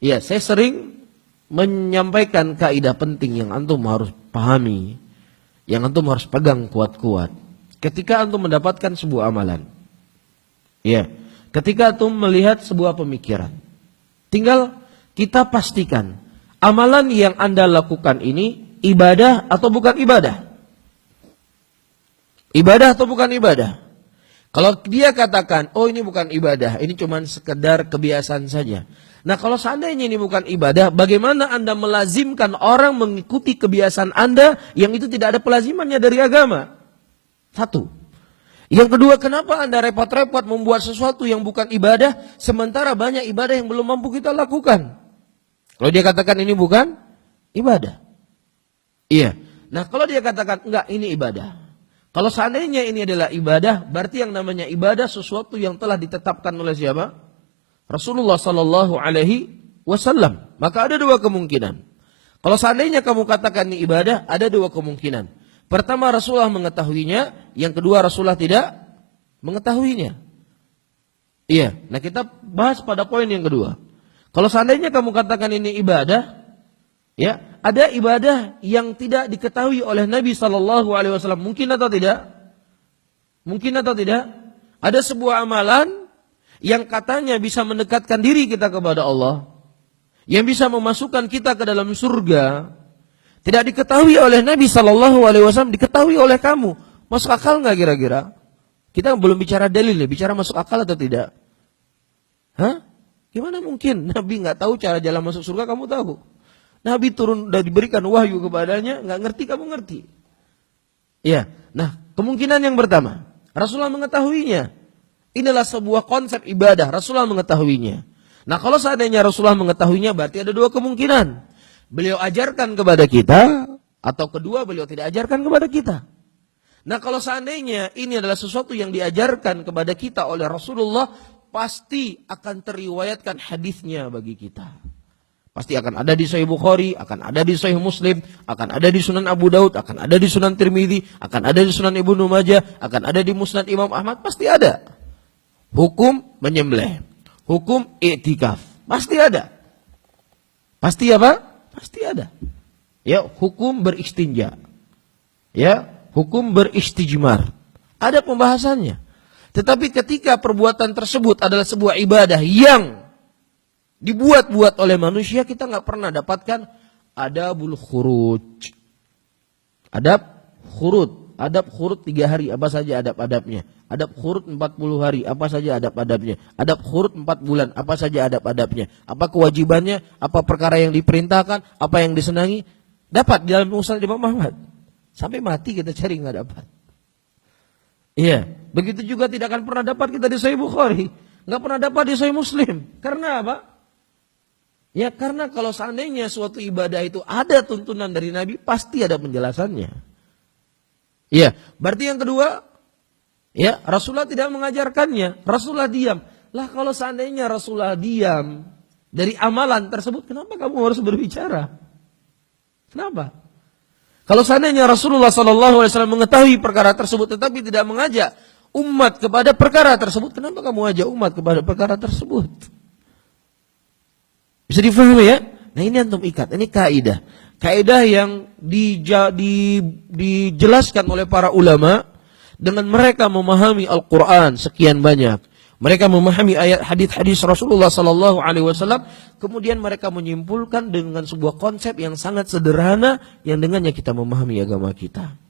Ya, saya sering menyampaikan kaidah penting yang antum harus pahami, yang antum harus pegang kuat-kuat. Ketika antum mendapatkan sebuah amalan, ya, ketika antum melihat sebuah pemikiran, tinggal kita pastikan amalan yang Anda lakukan ini ibadah atau bukan ibadah. Ibadah atau bukan ibadah. Kalau dia katakan, oh ini bukan ibadah, ini cuma sekedar kebiasaan saja. Nah kalau seandainya ini bukan ibadah, bagaimana Anda melazimkan orang mengikuti kebiasaan Anda yang itu tidak ada pelazimannya dari agama? Satu. Yang kedua, kenapa Anda repot-repot membuat sesuatu yang bukan ibadah, sementara banyak ibadah yang belum mampu kita lakukan? Kalau dia katakan ini bukan ibadah. Iya. Nah kalau dia katakan enggak, ini ibadah. Kalau seandainya ini adalah ibadah, berarti yang namanya ibadah sesuatu yang telah ditetapkan oleh siapa? Rasulullah Sallallahu Alaihi Wasallam. Maka ada dua kemungkinan. Kalau seandainya kamu katakan ini ibadah, ada dua kemungkinan. Pertama, Rasulullah mengetahuinya. Yang kedua, Rasulullah tidak mengetahuinya. Iya. Nah kita bahas pada poin yang kedua. Kalau seandainya kamu katakan ini ibadah, ya, ada ibadah yang tidak diketahui oleh Nabi Sallallahu Alaihi Wasallam. Mungkin atau tidak? Mungkin atau tidak? Ada sebuah amalan yang katanya bisa mendekatkan diri kita kepada Allah, yang bisa memasukkan kita ke dalam surga, tidak diketahui oleh Nabi Sallallahu Alaihi Wasallam, diketahui oleh kamu. Masuk akal nggak kira-kira? Kita belum bicara dalil, bicara masuk akal atau tidak? Hah? Gimana mungkin Nabi nggak tahu cara jalan masuk surga, kamu tahu? Nabi turun dan diberikan wahyu kepadanya, nggak ngerti, kamu ngerti. Ya, nah kemungkinan yang pertama, Rasulullah mengetahuinya. Inilah sebuah konsep ibadah, Rasulullah mengetahuinya. Nah kalau seandainya Rasulullah mengetahuinya, berarti ada dua kemungkinan. Beliau ajarkan kepada kita, atau kedua beliau tidak ajarkan kepada kita. Nah kalau seandainya ini adalah sesuatu yang diajarkan kepada kita oleh Rasulullah, pasti akan teriwayatkan hadisnya bagi kita. Pasti akan ada di Sahih Bukhari, akan ada di Sahih Muslim, akan ada di Sunan Abu Daud, akan ada di Sunan Tirmidzi, akan ada di Sunan Ibnu Majah, akan ada di Musnad Imam Ahmad, pasti ada. Hukum menyembelih, hukum i'tikaf, pasti ada. Pasti apa? Pasti ada. Ya, hukum beristinja. Ya, hukum beristijmar. Ada pembahasannya. Tetapi ketika perbuatan tersebut adalah sebuah ibadah yang dibuat-buat oleh manusia, kita nggak pernah dapatkan adabul khuruj. Adab khurut 3 hari, apa saja adab-adabnya. Adab khurut 40 hari, apa saja adab-adabnya. Adab khurut 4 bulan, apa saja adab-adabnya. Apa kewajibannya, apa perkara yang diperintahkan, apa yang disenangi. Dapat di dalam Musnad Imam Ahmad. Sampai mati kita cari nggak dapat. Iya, begitu juga tidak akan pernah dapat kita di Sahih Bukhari, nggak pernah dapat di Sahih Muslim. Karena apa? Ya karena kalau seandainya suatu ibadah itu ada tuntunan dari Nabi, pasti ada penjelasannya. Ya, berarti yang kedua, ya Rasulullah tidak mengajarkannya, Rasulullah diam. Lah kalau seandainya Rasulullah diam dari amalan tersebut, kenapa kamu harus berbicara? Kenapa? Kalau seandainya Rasulullah SAW mengetahui perkara tersebut, tetapi tidak mengajak umat kepada perkara tersebut, kenapa kamu ajak umat kepada perkara tersebut? Bisa difahami ya? Nah ini antum ikat, ini kaidah. Kaidah yang dijelaskan oleh para ulama dengan mereka memahami Al-Quran sekian banyak. Mereka memahami ayat hadis-hadis Rasulullah Sallallahu Alaihi Wasallam, kemudian mereka menyimpulkan dengan sebuah konsep yang sangat sederhana yang dengannya kita memahami agama kita.